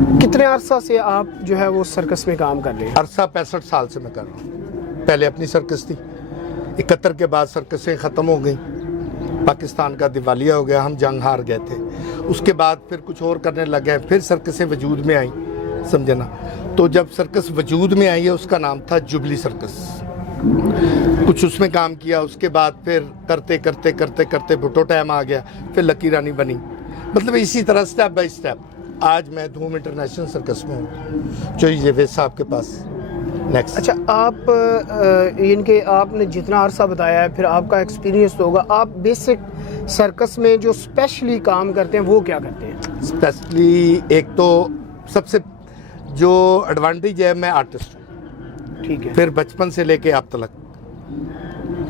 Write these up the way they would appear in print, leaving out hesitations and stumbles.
कितने अरसा से आप जो है वो सर्कस में काम कर रहे हैं? अरसा 65 साल से मैं कर रहा हूँ। पहले अपनी सर्कस थी, 71 के बाद सर्कसें ख़त्म हो गई, पाकिस्तान का दिवालिया हो गया, हम जंग हार गए थे। उसके बाद फिर कुछ और करने लग गए, फिर सर्कसें वजूद में आई, समझे ना। तो जब सर्कस वजूद में आई है उसका नाम था जुबली सर्कस। कुछ उसमें काम किया, उसके बाद फिर करते करते करते करते भुट्टो टाइम आ गया, फिर लकी रानी बनी। मतलब इसी तरह स्टेप बाय स्टेप आज मैं धूम इंटरनेशनल सर्कस में हूँ, जो जावेद साहब के पास। नेक्स्ट। अच्छा, आप इनके आपने जितना अरसा बताया है, फिर आपका एक्सपीरियंस तो होगा। आप बेसिक सर्कस में जो स्पेशली काम करते हैं वो क्या करते हैं? स्पेशली एक तो सबसे जो एडवांटेज है, मैं आर्टिस्ट हूँ, ठीक है। फिर बचपन से लेके अब तक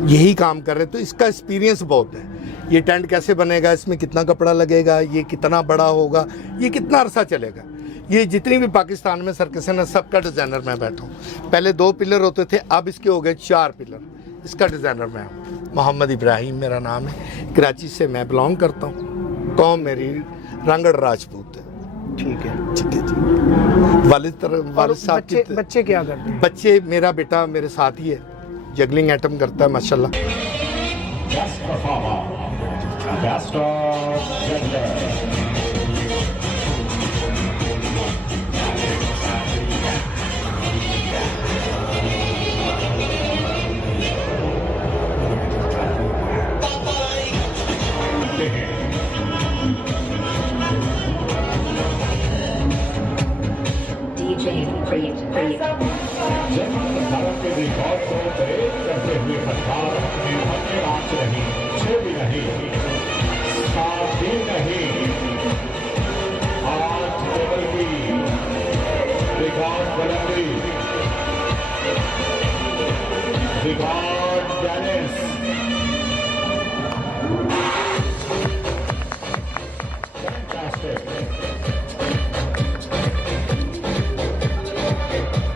यही काम कर रहे हैं, तो इसका एक्सपीरियंस बहुत है। ये टेंट कैसे बनेगा, इसमें कितना कपड़ा लगेगा, ये कितना बड़ा होगा, ये कितना अरसा चलेगा। ये जितनी भी पाकिस्तान में सर्कस है ना, सबका डिज़ाइनर मैं बैठा हूँ। पहले 2 पिलर होते थे, अब इसके हो गए 4 पिलर। इसका डिज़ाइनर मैं हूँ। मोहम्मद इब्राहिम मेरा नाम है, कराची से मैं बिलोंग करता हूँ। कौम मेरी रांगड़ राजपूत है। ठीक है। ठीक है जी। वालिद साहब की बच्चे क्या करते हैं? बच्चे, मेरा बेटा मेरे साथ ही है, जगलिंग एटम करता है माशाल्लाह। Best performer, best of gender. DJ Preet. जब भारत के रिकॉर्ड को परेड करते हुए सरकार अपने अपने नाच रही, छे भी नहीं, 7 दिन नहीं, 8 लेवल की रिकॉर्ड बुलंदी, रिकॉर्ड बैलेंस। Fantastic.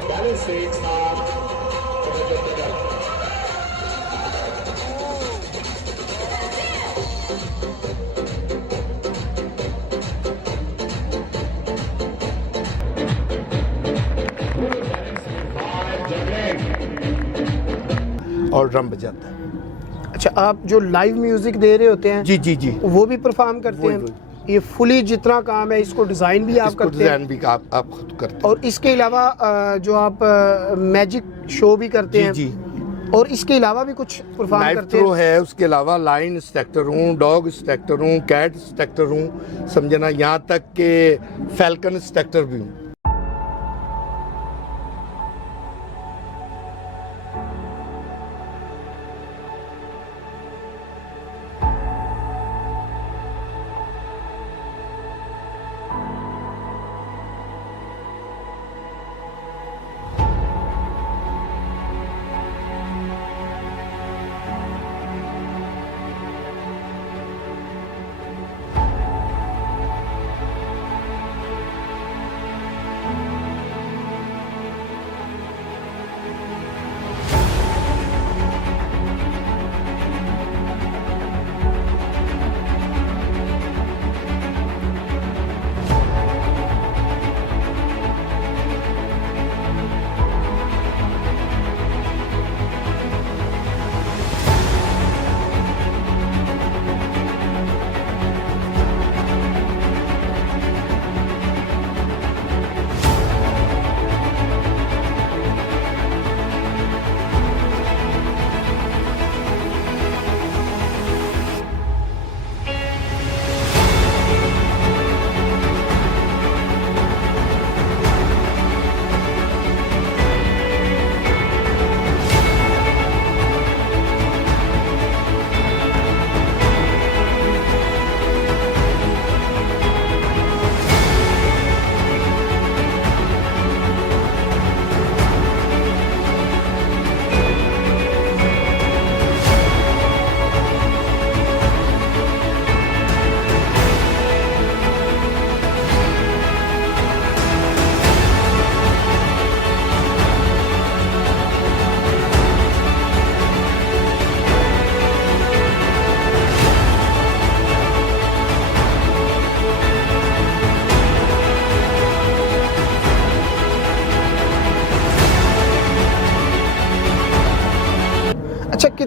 बैलेंस से एक साथ और ड्रम बजाता है। अच्छा, आप जो लाइव म्यूजिक दे रहे होते हैं जी जी जी। वो भी परफॉर्म करते वही, हैं? ये फुली जितना काम है इसको डिज़ाइन भी आप इसको करते हैं? डिज़ाइन भी आप खुद करते हैं। और इसके अलावा जो आप मैजिक शो भी करते जी हैं? जी। और इसके अलावा भी कुछ परफॉर्म नाइफ करते थ्रो हैं? है, उसके अलावा लाइन इंस्ट्रक्टर हूँ, डॉग इंस्ट्रक्टर हूँ, कैट इंस्ट्रक्टर हूँ, समझना, यहाँ तक के फैल्कन इंस्ट्रक्टर भी हूँ।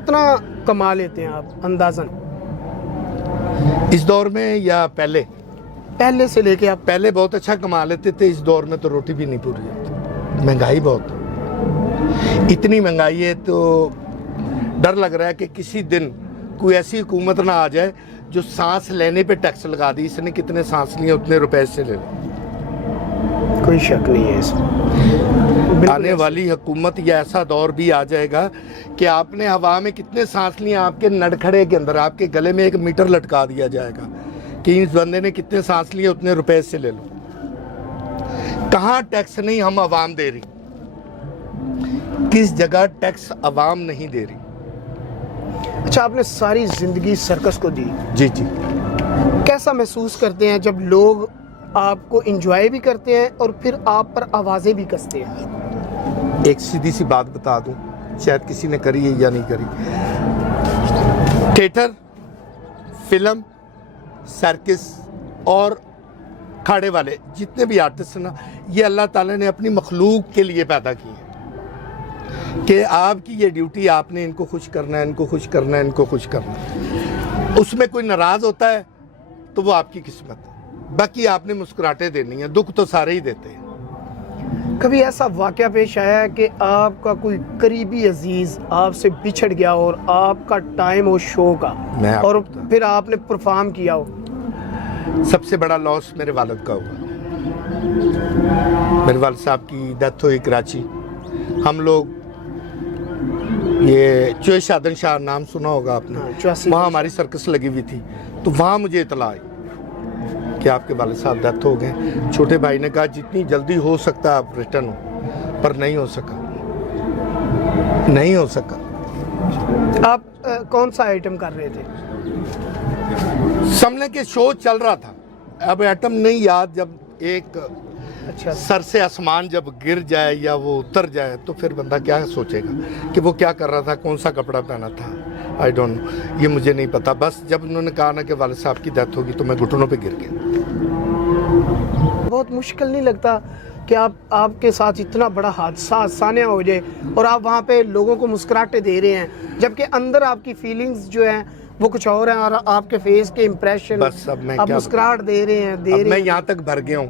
कितना कमा लेते हैं आप अंदाजन? इस दौर में या पहले? पहले से लेके आप पहले बहुत अच्छा कमा लेते थे, इस दौर में तो रोटी भी नहीं पूरी होती, महंगाई बहुत है। इतनी महंगाई है तो डर लग रहा है कि किसी दिन कोई ऐसी हुकूमत ना आ जाए जो सांस लेने पे टैक्स लगा दी, इसने कितने सांस लिए उतने रुपए से ले लो। कोई शक नहीं है इसमें। आने वाली हुकूमत या ऐसा दौर भी आ जाएगा कि आपने हवा में कितने सांस लिए, आपके नड़खड़े के अंदर आपके गले में 1 मीटर लटका दिया जाएगा कि इस बंदे ने कितने सांस लिए उतने रुपए से ले लो। कहाँ टैक्स नहीं हम आवाम दे रही, किस जगह टैक्स आवाम नहीं दे रही। अच्छा, आपने सारी जिंदगी सर्कस को दी, जी जी। कैसा महसूस करते हैं जब लोग आपको एंजॉय भी करते हैं और फिर आप पर आवाजें भी कसते हैं? एक सीधी सी बात बता दूं, शायद किसी ने करी है या नहीं करी। थिएटर, फिल्म, सर्कस और खाड़े वाले जितने भी आर्टिस्ट हैं ना, ये अल्लाह ताला ने अपनी मखलूक के लिए पैदा किए हैं कि आपकी ये ड्यूटी, आपने इनको खुश करना है, इनको खुश करना है, इनको खुश करना है। उसमें कोई नाराज़ होता है तो वो आपकी किस्मत है, बाकी आपने मुस्कुराहटें देनी है, दुख तो सारे ही देते हैं। कभी ऐसा वाकया पेश आया है कि आपका कोई करीबी अजीज आपसे बिछड़ गया और आपका टाइम हो शो का मैं आपको और बताऊं। फिर आपने परफॉर्म किया हो? सबसे बड़ा लॉस मेरे वालिद का हुआ। मेरे वालिद साहब की डेथ हुई कराची। हम लोग ये चोए शादन शाह नाम सुना होगा आपने, हाँ, 84 वहाँ हमारी सर्कस लगी हुई थी, तो वहाँ मुझे इतला आई कि आपके वालिद साहब डेथ हो गए। छोटे भाई ने कहा जितनी जल्दी हो सकता है आप रिटर्न हो, पर नहीं हो सका, नहीं हो सका। आप कौन सा आइटम कर रहे थे? समझ के शो चल रहा था, अब आइटम नहीं याद। जब एक अच्छा, सर से आसमान जब गिर जाए या वो उतर जाए तो फिर बंदा क्या सोचेगा कि वो क्या कर रहा था, कौन सा कपड़ा पहना था, आई डोंट नो, ये मुझे नहीं पता। बस जब उन्होंने कहा ना कि वालिद साहब की डेथ होगी तो मैं घुटनों पे गिर गया। बहुत मुश्किल नहीं लगता कि आपके साथ इतना बड़ा हादसा सामने हो जाए और आप वहाँ पे लोगों को मुस्कुराहटें दे रहे हैं, जबकि अंदर आपकी फीलिंग्स जो हैं वो कुछ और हैं और आपके फेस के इंप्रेशन, बस अब मैं आप क्या मुस्कुराहट दे रहे हैं, अब मैं यहाँ तक भर गया हूँ